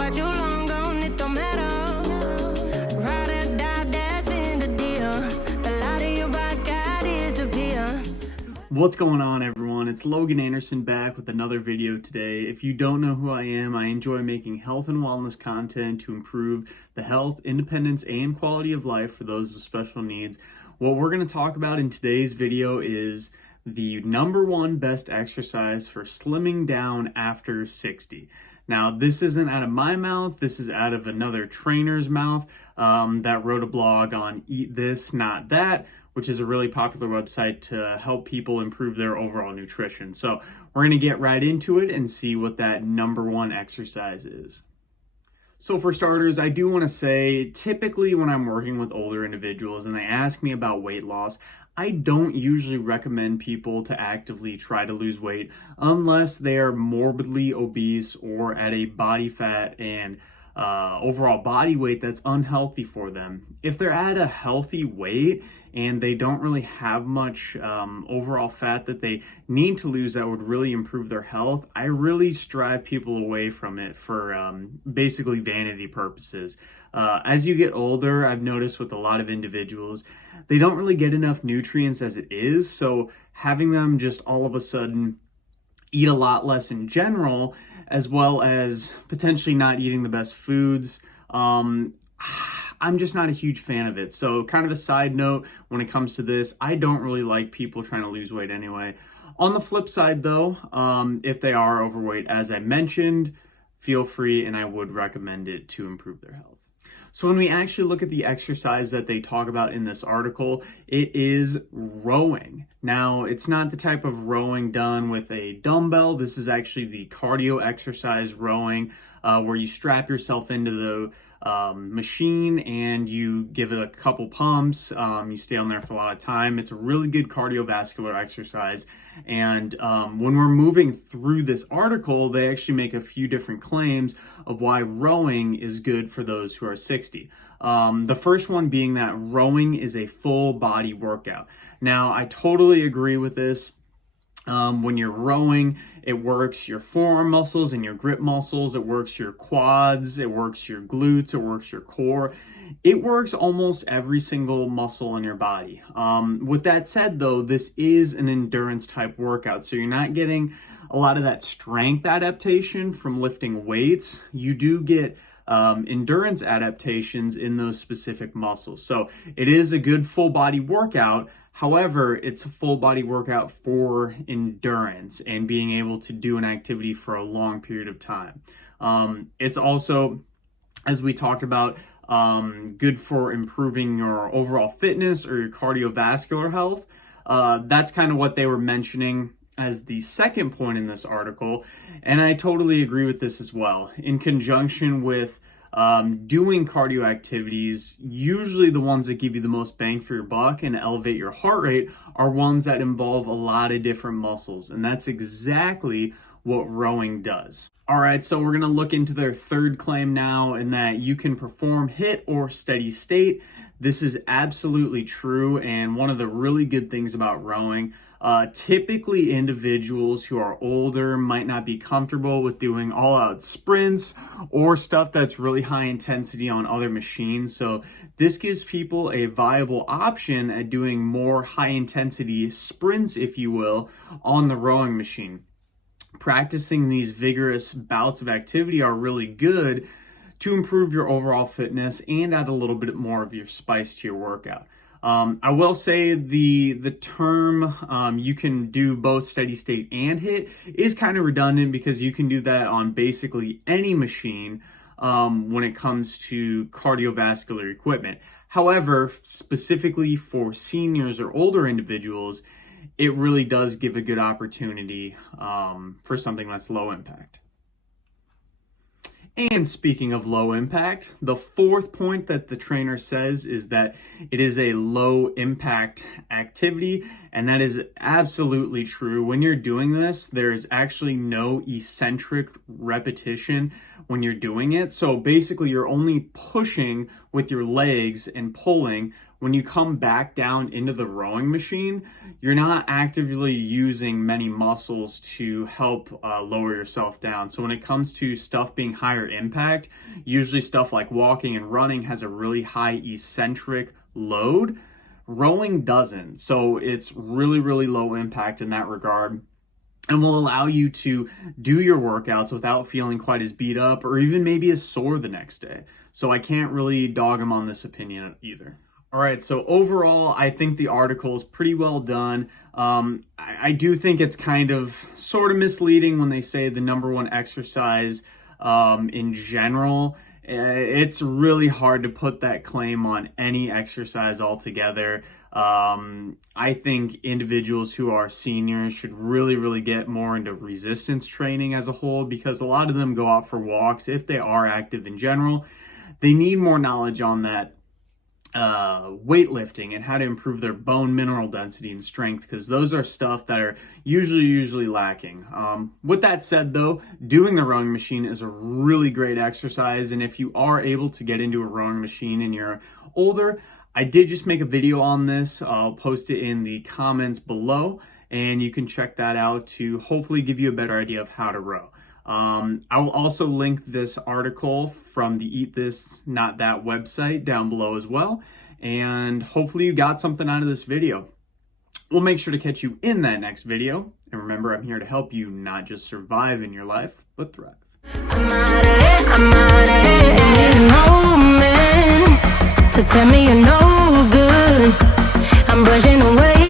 about you long gone, it don't matter. Ride or die, that's been the deal. The light of your rock, I disappear. What's going on, everyone? It's Logan Anderson back with another video today. If you don't know who I am, I enjoy making health and wellness content to improve the health, independence, and quality of life for those with special needs. What we're going to talk about in today's video is the #1 best exercise for slimming down after 60. Now, this isn't out of my mouth. This is out of another trainer's mouth that wrote a blog on Eat This, Not That, which is a really popular website to help people improve their overall nutrition. So we're going to get right into it and see what that #1 exercise is. So for starters, I do want to say, typically when I'm working with older individuals and they ask me about weight loss, I don't usually recommend people to actively try to lose weight unless they are morbidly obese or at a body fat and overall body weight that's unhealthy for them. If they're at a healthy weight and they don't really have much overall fat that they need to lose that would really improve their health, I really strive people away from it for basically vanity purposes. As you get older, I've noticed with a lot of individuals, they don't really get enough nutrients as it is, so having them just all of a sudden eat a lot less in general, as well as potentially not eating the best foods, I'm just not a huge fan of it. So kind of a side note when it comes to this, I don't really like people trying to lose weight anyway. On the flip side though, if they are overweight, as I mentioned, feel free, and I would recommend it to improve their health. So when we actually look at the exercise that they talk about in this article, it is rowing. Now, it's not the type of rowing done with a dumbbell. This is actually the cardio exercise rowing, where you strap yourself into the machine and you give it a couple pumps. You stay on there for a lot of time. It's a really good cardiovascular exercise. And when we're moving through this article, they actually make a few different claims of why rowing is good for those who are 60. The first one being that rowing is a full body workout. Now, I totally agree with this. When you're rowing, it works your forearm muscles and your grip muscles. It works your quads. It works your glutes. It works your core. It works almost every single muscle in your body. With that said, though, this is an endurance type workout. So you're not getting a lot of that strength adaptation from lifting weights. You do get endurance adaptations in those specific muscles. So it is a good full body workout. However, it's a full body workout for endurance and being able to do an activity for a long period of time. It's also, as we talked about, good for improving your overall fitness or your cardiovascular health. That's kind of what they were mentioning as the second point in this article. And I totally agree with this as well. In conjunction with doing cardio activities, usually the ones that give you the most bang for your buck and elevate your heart rate are ones that involve a lot of different muscles. And that's exactly what rowing does. All right, so we're going to look into their third claim now, in that you can perform HIIT or steady state. This is absolutely true, and one of the really good things about rowing, typically individuals who are older might not be comfortable with doing all-out sprints or stuff that's really high intensity on other machines. So this gives people a viable option at doing more high-intensity sprints, if you will, on the rowing machine. Practicing these vigorous bouts of activity are really good to improve your overall fitness and add a little bit more of your spice to your workout. I will say the term you can do both steady state and HIIT is kind of redundant, because you can do that on basically any machine when it comes to cardiovascular equipment. However, specifically for seniors or older individuals, it really does give a good opportunity for something that's low impact. And speaking of low impact, the fourth point that the trainer says is that it is a low impact activity, And that is absolutely true. When you're doing this, there's actually no eccentric repetition when you're doing it. So basically, you're only pushing with your legs and pulling. When you come back down into the rowing machine, you're not actively using many muscles to help lower yourself down. So when it comes to stuff being higher impact, usually stuff like walking and running has a really high eccentric load. Rowing doesn't. So it's really, really low impact in that regard, and will allow you to do your workouts without feeling quite as beat up or even maybe as sore the next day. So I can't really dog them on this opinion either. All right, so overall, I think the article is pretty well done. I do think it's kind of sort of misleading when they say the number one exercise in general. It's really hard to put that claim on any exercise altogether. I think individuals who are seniors should really, really get more into resistance training as a whole, because a lot of them go out for walks. If they are active in general, they need more knowledge on that weightlifting and how to improve their bone mineral density and strength, because those are stuff that are usually lacking. With that said though, doing the rowing machine is a really great exercise, and if you are able to get into a rowing machine and you're older, I did just make a video on this. I'll post it in the comments below, and you can check that out to hopefully give you a better idea of how to row. I'll also link this article from the Eat This Not That website down below as well. And hopefully you got something out of this video. We'll make sure to catch you in that next video. And remember, I'm here to help you not just survive in your life, but thrive. I'm outta it, to tell me you're no good. I'm brushing away.